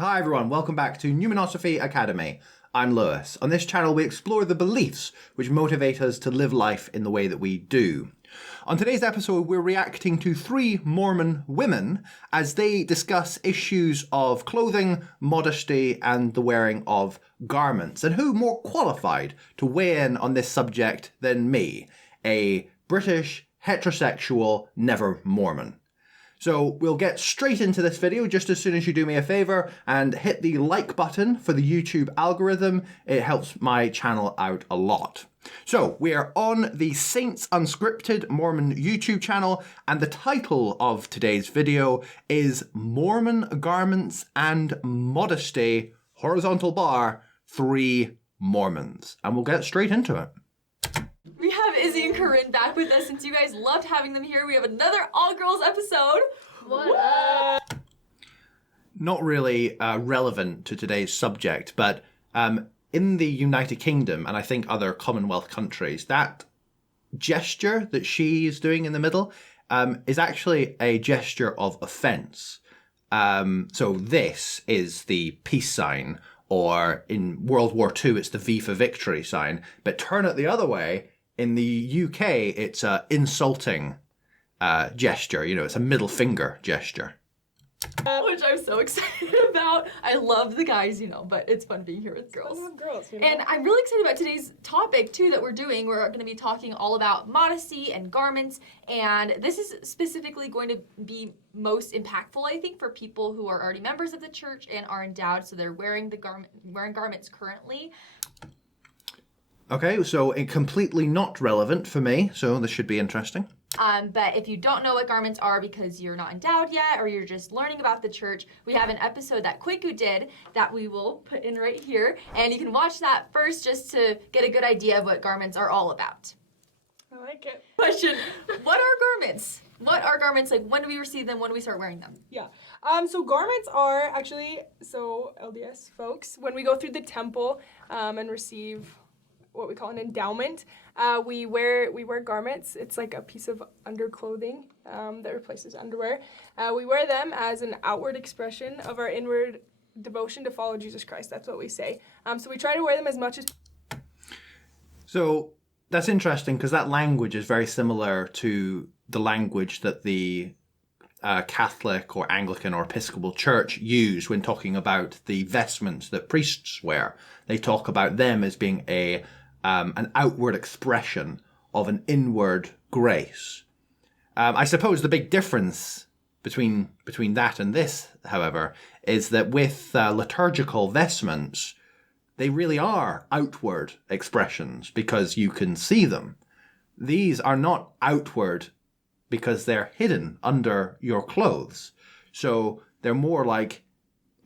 Hi everyone, welcome back to Numinosophy Academy. I'm Lewis. On this channel we explore the beliefs which motivate us to live life in the way that we do. On today's episode we're reacting to 3 Mormon women as they discuss issues of clothing, modesty and the wearing of garments. And who more qualified to weigh in on this subject than me, a British heterosexual Never-Mormon. So we'll get straight into this video just as soon as you do me a favor and hit the like button for the YouTube algorithm. It helps my channel out a lot. So we are on the Saints Unscripted Mormon YouTube channel, and the title of today's video is Mormon Garments and Modesty, horizontal bar, 3 Mormons. And we'll get straight into it. We have Izzy and Corinne back with us since you guys loved having them here. We have another all-girls episode. What up? Not really relevant to today's subject, but in the United Kingdom, and I think other Commonwealth countries, that gesture that she's doing in the middle is actually a gesture of offense. So this is the peace sign, or in World War II, it's the V for victory sign. But turn it the other way, in the UK, it's an insulting gesture. You know, it's a middle finger gesture. Which I'm so excited about. I love the guys, but it's fun being here with girls. And I'm really excited about today's topic, too, that we're doing. We're going to be talking all about modesty and garments. And this is specifically going to be most impactful, I think, for people who are already members of the church and are endowed, so they're wearing garments currently. Okay, so it completely not relevant for me, so this should be interesting. But if you don't know what garments are because you're not endowed yet or you're just learning about the church, we have an episode that Kwaku did that we will put in right here. And you can watch that first just to get a good idea of what garments are all about. I like it. Question, what are garments? What are garments? Like, when do we receive them? When do we start wearing them? Yeah. So garments are actually, LDS folks, when we go through the temple and receive what we call an endowment, we wear garments. It's like a piece of underclothing that replaces underwear. We wear them as an outward expression of our inward devotion to follow Jesus Christ. That's what we say. So we try to wear them as much as. So that's interesting because that language is very similar to the language that the Catholic or Anglican or Episcopal Church use when talking about the vestments that priests wear. They talk about them as being an outward expression of an inward grace. I suppose the big difference between that and this, however, is that with liturgical vestments, they really are outward expressions because you can see them. These are not outward because they're hidden under your clothes. So they're more like,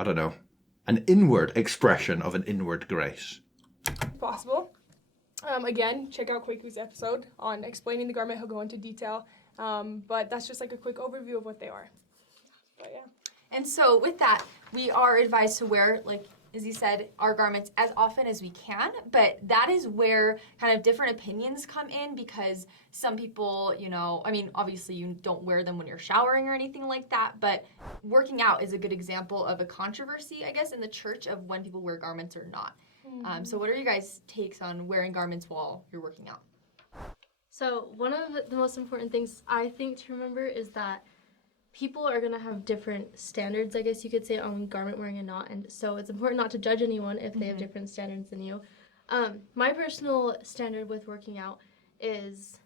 an inward expression of an inward grace. Possible. Again, check out Kwaku's episode on explaining the garment. He'll go into detail. But that's just like a quick overview of what they are. But yeah. And so with that, we are advised to wear, like Izzy said, our garments as often as we can. But that is where kind of different opinions come in because some people, obviously you don't wear them when you're showering or anything like that. But working out is a good example of a controversy, I guess, in the church of when people wear garments or not. So what are you guys' takes on wearing garments while you're working out? So one of the most important things I think to remember is that people are going to have different standards, I guess you could say, on garment wearing and not. And so it's important not to judge anyone if they have different standards than you. My personal standard with working out is,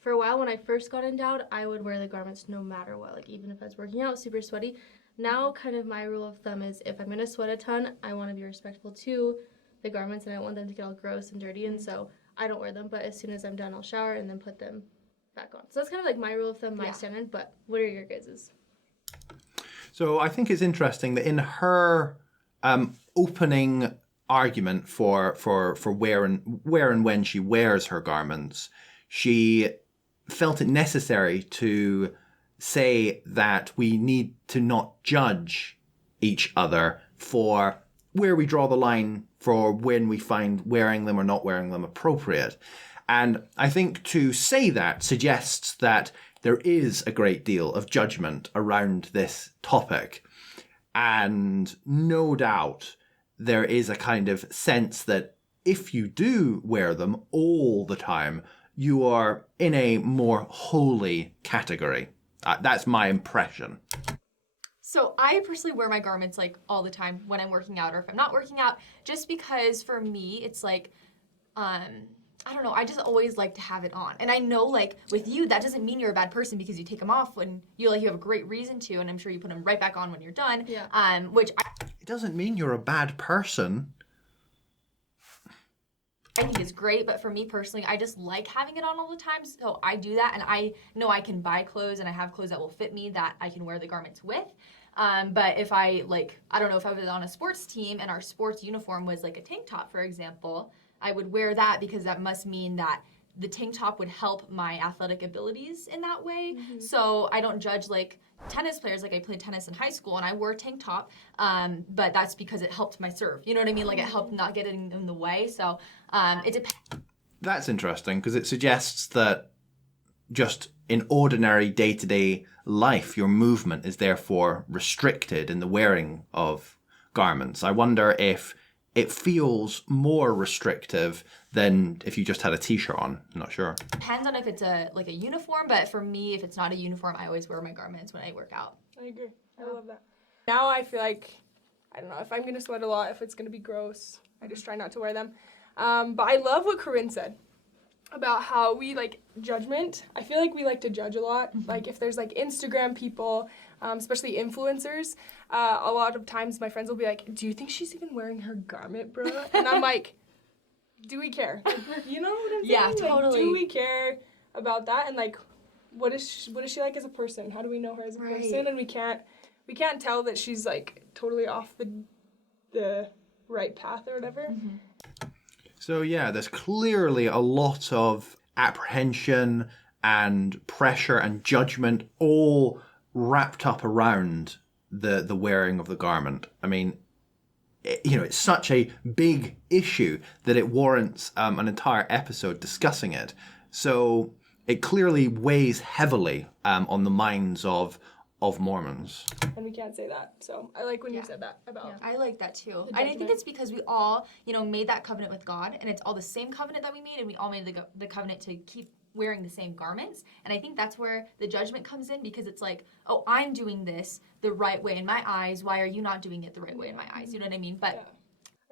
for a while when I first got endowed, I would wear the garments no matter what, like even if I was working out, super sweaty. Now kind of my rule of thumb is if I'm going to sweat a ton, I want to be respectful to the garments and I don't want them to get all gross and dirty, and so I don't wear them, but as soon as I'm done I'll shower and then put them back on. So that's kind of like my rule of thumb, my standard, but what are your guys's? So I think it's interesting that in her opening argument for where and when she wears her garments, she felt it necessary to say that we need to not judge each other for where we draw the line for when we find wearing them or not wearing them appropriate. And I think to say that suggests that there is a great deal of judgment around this topic. And no doubt there is a kind of sense that if you do wear them all the time, you are in a more holy category. That's my impression. So I personally wear my garments like all the time when I'm working out or if I'm not working out, just because for me it's like, I don't know, I just always like to have it on. And I know like with you, that doesn't mean you're a bad person because you take them off when you have a great reason to, and I'm sure you put them right back on when you're done. Yeah. It doesn't mean you're a bad person. I think is great, but for me personally, I just like having it on all the time, so I do that, and I know I can buy clothes, and I have clothes that will fit me that I can wear the garments with. But if I don't know, if I was on a sports team and our sports uniform was like a tank top, for example, I would wear that because that must mean that the tank top would help my athletic abilities in that way. Mm-hmm. So I don't judge like tennis players. Like I played tennis in high school and I wore a tank top, but that's because it helped my serve. You know what I mean? Like it helped not get in the way. So it depends. That's interesting because it suggests that just in ordinary day-to-day life, your movement is therefore restricted in the wearing of garments. I wonder if it feels more restrictive than if you just had a t-shirt on. I'm not sure. Depends on if it's a uniform, but for me, if it's not a uniform, I always wear my garments when I work out. I agree. I love that. Now I feel like, I don't know, if I'm going to sweat a lot, if it's going to be gross, I just try not to wear them. But I love what Corinne said about how we judgment. I feel like we like to judge a lot. Mm-hmm. Like if there's Instagram people, especially influencers, a lot of times my friends will be like, do you think she's even wearing her garment, bro? And I'm like, do we care? You know what I'm saying? Yeah, totally. Do we care about that? And what is she like as a person? How do we know her as a person? And we can't tell that she's totally off the right path or whatever. Mm-hmm. So yeah, there's clearly a lot of apprehension and pressure and judgment all wrapped up around the wearing of the garment. I mean, it's such a big issue that it warrants an entire episode discussing it. So it clearly weighs heavily on the minds of Mormons. And we can't say that. So I like when you said that about. Yeah, I like that too. I think it's because we all, made that covenant with God, and it's all the same covenant that we made, and we all made the covenant to keep wearing the same garments. And I think that's where the judgment comes in, because it's like, oh, I'm doing this the right way in my eyes. Why are you not doing it the right way in my eyes? You know what I mean? But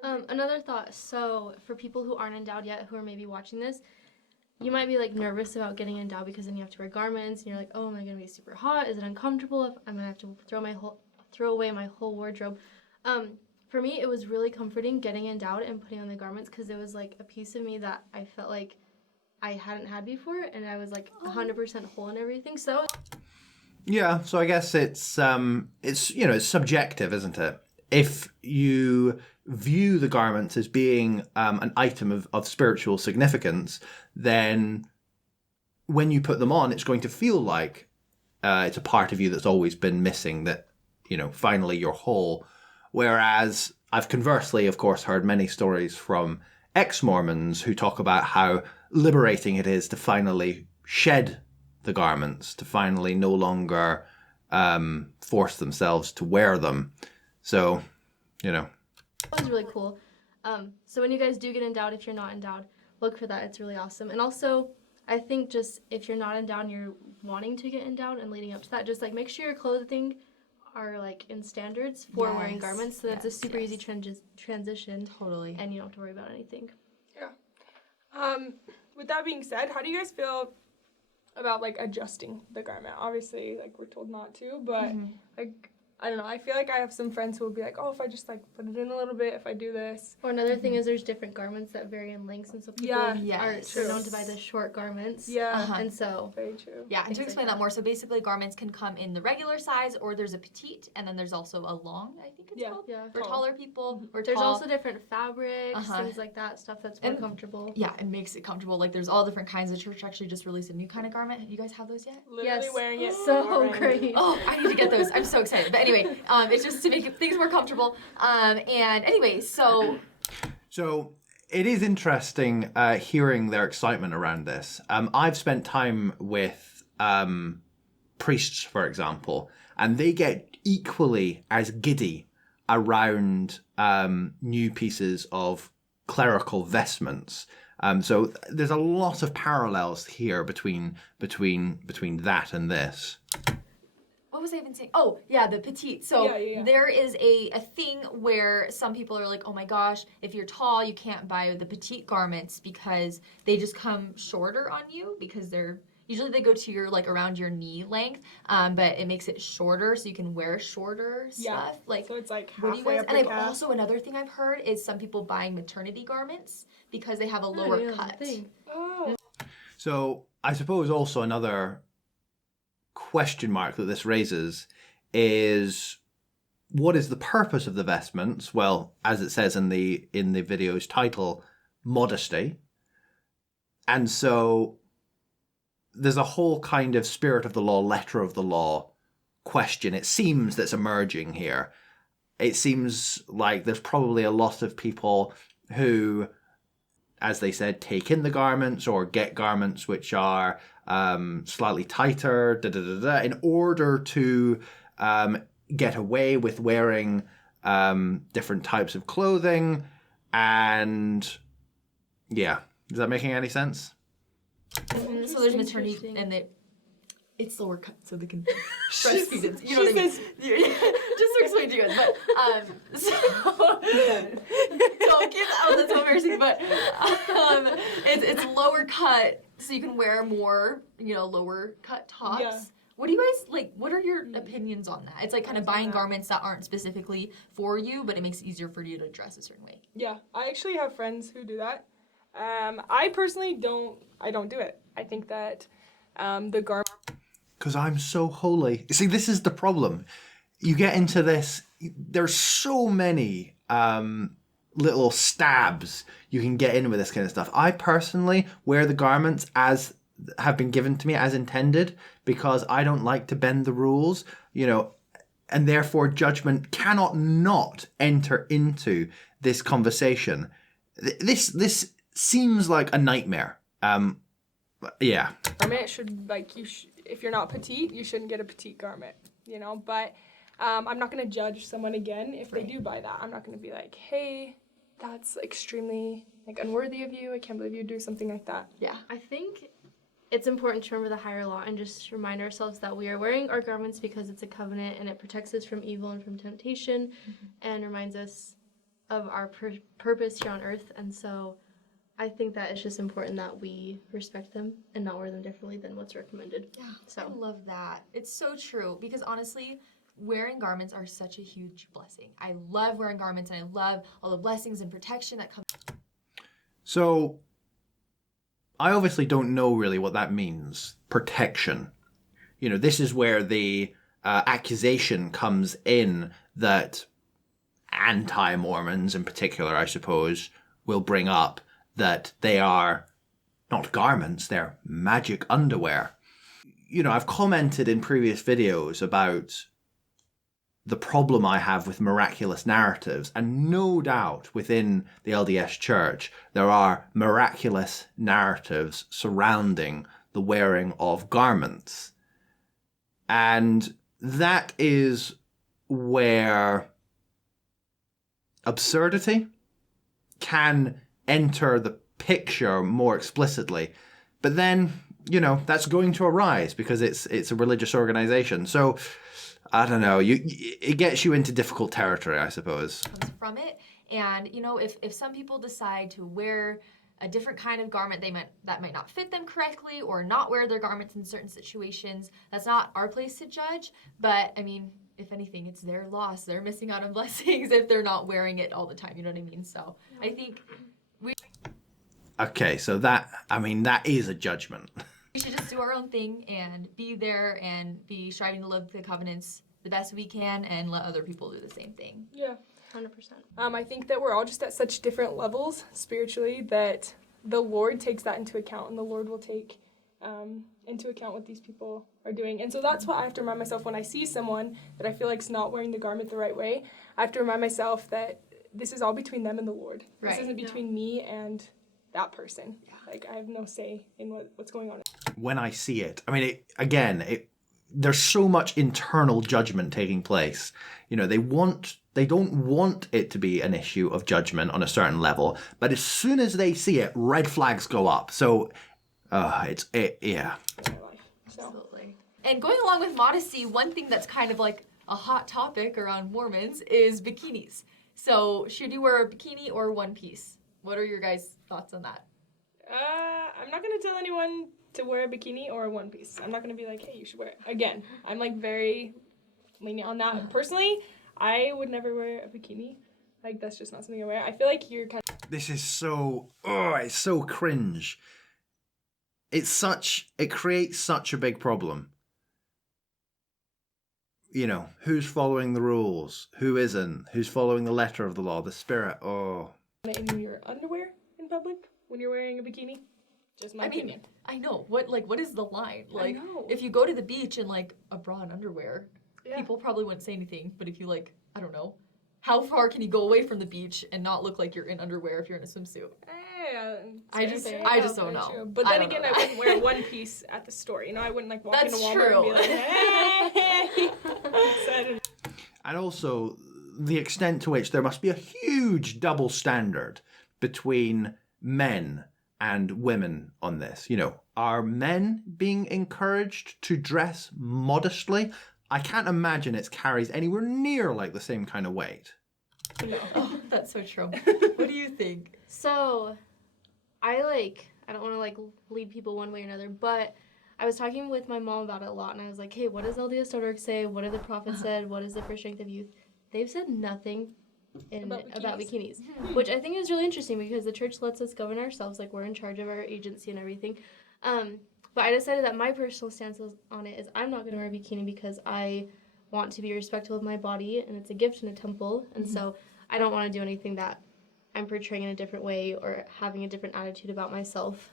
another thought. So for people who aren't endowed yet, who are maybe watching this, you might be nervous about getting endowed because then you have to wear garments and you're like, oh, am I gonna be super hot? Is it uncomfortable if I'm gonna have to throw away my whole wardrobe? For me, it was really comforting getting endowed and putting on the garments, because it was a piece of me that I felt like I hadn't had before, and I was 100% whole and everything. So yeah, so I guess it's subjective, isn't it? If you view the garments as being an item of spiritual significance, then when you put them on, it's going to feel like it's a part of you that's always been missing, that, finally you're whole. Whereas I've conversely, of course, heard many stories from ex-Mormons who talk about how liberating it is to finally shed the garments, to finally no longer force themselves to wear them. So, That was really cool. So when you guys do get endowed, if you're not endowed, look for that. It's really awesome. And also, I think just if you're not endowed and you're wanting to get endowed and leading up to that, just make sure your clothing are in standards for wearing garments, so that's a super easy transition. Totally. And you don't have to worry about anything. Yeah. With that being said, how do you guys feel about adjusting the garment? Obviously, we're told not to, but I don't know. I feel like I have some friends who will be like, oh, if I just put it in a little bit, if I do this. Or another thing is there's different garments that vary in lengths, and so people are known to buy the short garments. Yeah. And so. Very true. Yeah, and to explain that more, so basically garments can come in the regular size, or there's a petite, and then there's also a long, I think it's called. Yeah. For taller people. Or there's also different fabrics, things like that, stuff that's more comfortable. Yeah, it makes it comfortable. There's all different kinds. The church actually just released a new kind of garment. You guys have those yet? Literally wearing it. So great. Oh, I need to get those. I'm so excited. But anyway, it's just to make things more comfortable. And anyway, so it is interesting hearing their excitement around this. I've spent time with priests, for example, and they get equally as giddy around new pieces of clerical vestments. So there's a lot of parallels here between that and this. What was I even saying? Oh, yeah, the petite. So Yeah. there is a thing where some people are like, oh my gosh, if you're tall, you can't buy the petite garments because they just come shorter on you because usually they go to your, like, around your knee length, but it makes it shorter so you can wear shorter stuff. Like, so it's like what do you halfway guys, up and your I've calf. also, another thing I've heard is some people buying maternity garments because they have a Oh, lower yeah, cut. thing. Oh. So I suppose also another question mark that this raises is, what is the purpose of the vestments? Well, as it says in the video's title, modesty. And so there's a whole kind of spirit of the law, letter of the law question, it seems, that's emerging here. It seems like there's probably a lot of people who, as they said, take in the garments or get garments which are slightly tighter, in order to get away with wearing different types of clothing. And yeah, is that making any sense? So there's maternity, Interesting. and it's lower cut so they can breastfeed it. You know what I mean? Just to explain to you guys, but don't get out. That's so embarrassing. But it's lower cut so you can wear more, lower cut tops. Yeah. What do you guys like? What are your opinions on that? It's like kind of buying garments that aren't specifically for you, but it makes it easier for you to dress a certain way. Yeah, I actually have friends who do that. I personally don't do it. I think that the garment. Because I'm so holy. See, this is the problem. You get into this, there's so many little stabs you can get in with this kind of stuff. I personally wear the garments as have been given to me as intended because I don't like to bend the rules, and therefore judgment cannot not enter into this conversation. This seems like a nightmare. Yeah. Garment should, if you're not petite, you shouldn't get a petite garment, but I'm not going to judge someone again if they do buy that. I'm not going to be like, hey, that's extremely unworthy of you. I can't believe you do something like that. Yeah. I think it's important to remember the higher law and just remind ourselves that we are wearing our garments because it's a covenant and it protects us from evil and from temptation and reminds us of our purpose here on earth. And so I think that it's just important that we respect them and not wear them differently than what's recommended. Yeah, So I love that. It's so true because honestly, wearing garments are such a huge blessing. I love wearing garments and I love all the blessings and protection that come. So I obviously don't know really what that means. Protection. This is where the accusation comes in that anti-Mormons in particular, I suppose, will bring up that they are not garments, they're magic underwear. I've commented in previous videos about the problem I have with miraculous narratives, and no doubt within the LDS Church there are miraculous narratives surrounding the wearing of garments. And that is where absurdity can enter the picture more explicitly. But then, that's going to arise because it's a religious organization. So I don't know. It gets you into difficult territory, I suppose. Comes from it, and if some people decide to wear a different kind of garment, that might not fit them correctly, or not wear their garments in certain situations. That's not our place to judge. But I mean, if anything, it's their loss. They're missing out on blessings if they're not wearing it all the time. You know what I mean? So I think Okay, so that is a judgment. we should just do our own thing and be there and be striving to live the covenants the best we can and let other people do the same thing. Yeah. 100%. I think that we're all just at such different levels spiritually that the Lord takes that into account, and the Lord will take into account what these people are doing. And so that's what I have to remind myself when I see someone that I feel like is not wearing the garment the right way. I have to remind myself that this is all between them and the Lord. Right. This isn't between me and that person. I have no say in what's going on. When I see it, there's so much internal judgment taking place. You know, they don't want it to be an issue of judgment on a certain level, but as soon as they see it, red flags go up. So, yeah. Absolutely. And going along with modesty, one thing that's kind of like a hot topic around Mormons is bikinis. So, should you wear a bikini or one piece? What are your guys' thoughts on that? I'm not going to tell anyone to wear a bikini or a one piece. I'm not going to be like, hey, you should wear it. Again, I'm like very lenient on that. Personally, I would never wear a bikini. Like, that's just not something I wear. I feel like you're kind of... This is it's so cringe. It creates such a big problem. You know, who's following the rules? Who isn't? Who's following the letter of the law, the spirit? Oh. In your underwear in public when you're wearing a bikini? Just my opinion. I know. What is the line? Like, I know. if you go to the beach in, like, a bra and underwear, people probably wouldn't say anything. But if you, like, I don't know, how far can you go away from the beach and not look like you're in underwear if you're in a swimsuit? I just don't know. True. But then again, I wouldn't wear one piece at the store. You know, I wouldn't, like, walk into Walmart true. and be like, hey! And also, the extent to which there must be a huge double standard between men and women on this. You know, are men being encouraged to dress modestly? I can't imagine it carries anywhere near like the same kind of weight. No. Oh, that's so true. What do you think? So, I don't want to like lead people one way or another, but I was talking with my mom about it a lot, and I was like, hey, what does LDS.org say? What have the prophets said? What is the For Strength of Youth? They've said nothing about bikinis, which I think is really interesting because the church lets us govern ourselves, like we're in charge of our agency and everything. But I decided that my personal stance on it is I'm not going to wear a bikini because I want to be respectful of my body, and it's a gift in a temple, and so I don't want to do anything that I'm portraying in a different way or having a different attitude about myself.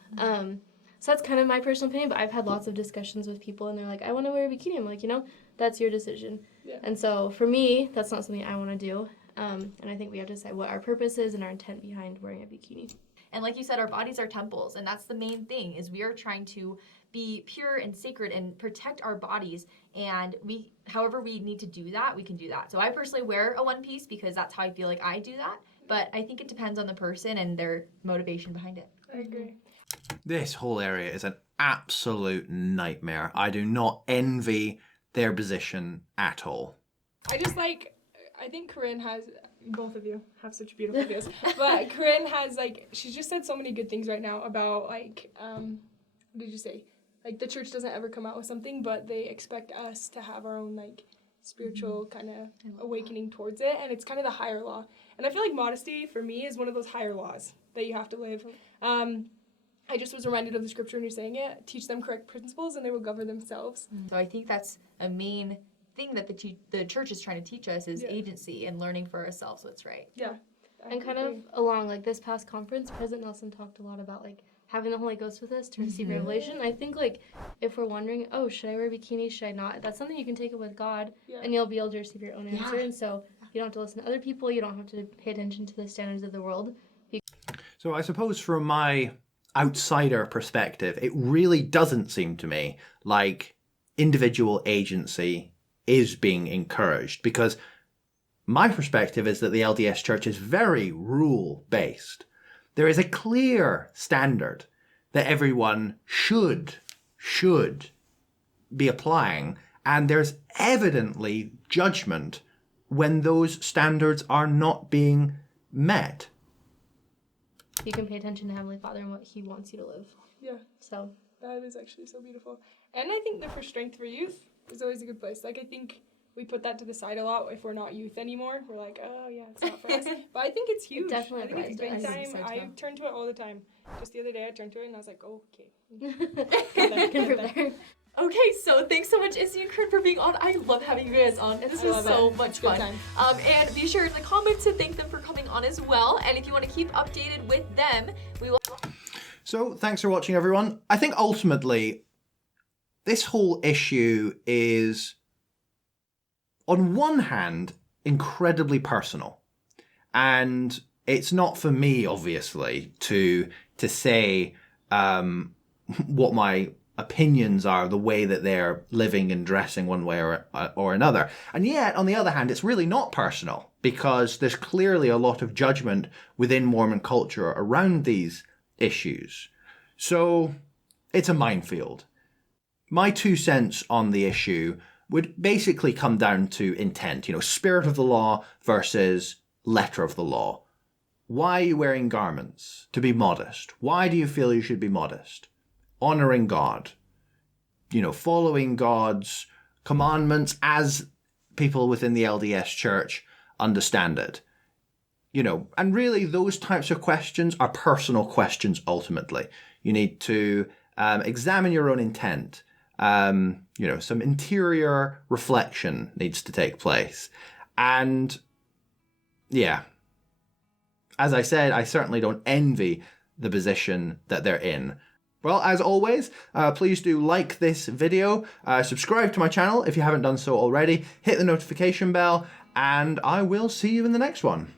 So that's kind of my personal opinion, but I've had lots of discussions with people, and they're like, I want to wear a bikini. I'm like, you know, that's your decision. Yeah. And so for me, that's not something I want to do. And I think we have to decide what our purpose is and our intent behind wearing a bikini. And like you said, our bodies are temples, and that's the main thing, is we are trying to be pure and sacred and protect our bodies, and however we need to do that, we can do that. So I personally wear a one piece because that's how I feel like I do that, but I think it depends on the person and their motivation behind it. I agree. This whole area is an absolute nightmare. I do not envy their position at all. I think Corinne has, both of you have such beautiful videos, but Corinne has, like, she's just said so many good things right now about, like, what did you say? Like, the church doesn't ever come out with something, but they expect us to have our own, like, spiritual kind of awakening towards it, and it's kind of the higher law. And I feel like modesty, for me, is one of those higher laws that you have to live. I just was reminded of the scripture when you're saying it, teach them correct principles, and they will govern themselves. So I think that's a main thing that the church is trying to teach us is agency and learning for ourselves what's right. Yeah. And kind of along, like, this past conference, President Nelson talked a lot about, like, having the Holy Ghost with us to receive revelation. I think, like, if we're wondering, oh, should I wear a bikini, should I not? That's something you can take it with God, and you'll be able to receive your own answer. And so you don't have to listen to other people. You don't have to pay attention to the standards of the world. So I suppose from my outsider perspective, it really doesn't seem to me like individual agency is being encouraged, because my perspective is that the LDS Church is very rule-based. There is a clear standard that everyone should be applying, and there's evidently judgment when those standards are not being met. You can pay attention to Heavenly Father and what He wants you to live. Yeah. So that is actually so beautiful. And I think that For Strength for Youth is always a good place. Like, I think we put that to the side a lot if we're not youth anymore. We're like, oh, yeah, it's not for us. But I think it's huge. It definitely I think it's big time. So I turn to it all the time. Just the other day, I turned to it and I was like, oh, okay. Okay, so thanks so much, Izzy and Kurt, for being on. I love having you guys on. This was so much fun. And be sure in the comments to thank them for coming on as well. And if you want to keep updated with them, we will... So, thanks for watching, everyone. I think ultimately, this whole issue is, on one hand, incredibly personal. And it's not for me, obviously, to say what my opinions are, the way that they're living and dressing one way or another. And yet, on the other hand, it's really not personal, because there's clearly a lot of judgment within Mormon culture around these issues. So it's a minefield. My 2 cents on the issue would basically come down to intent, spirit of the law versus letter of the law. Why are you wearing garments? To be modest. Why do you feel you should be modest? Honoring God, following God's commandments as people within the LDS Church understand it. And really those types of questions are personal questions ultimately. You need to examine your own intent. Some interior reflection needs to take place. And yeah, as I said, I certainly don't envy the position that they're in. Well, as always, please do like this video, subscribe to my channel if you haven't done so already, hit the notification bell, and I will see you in the next one.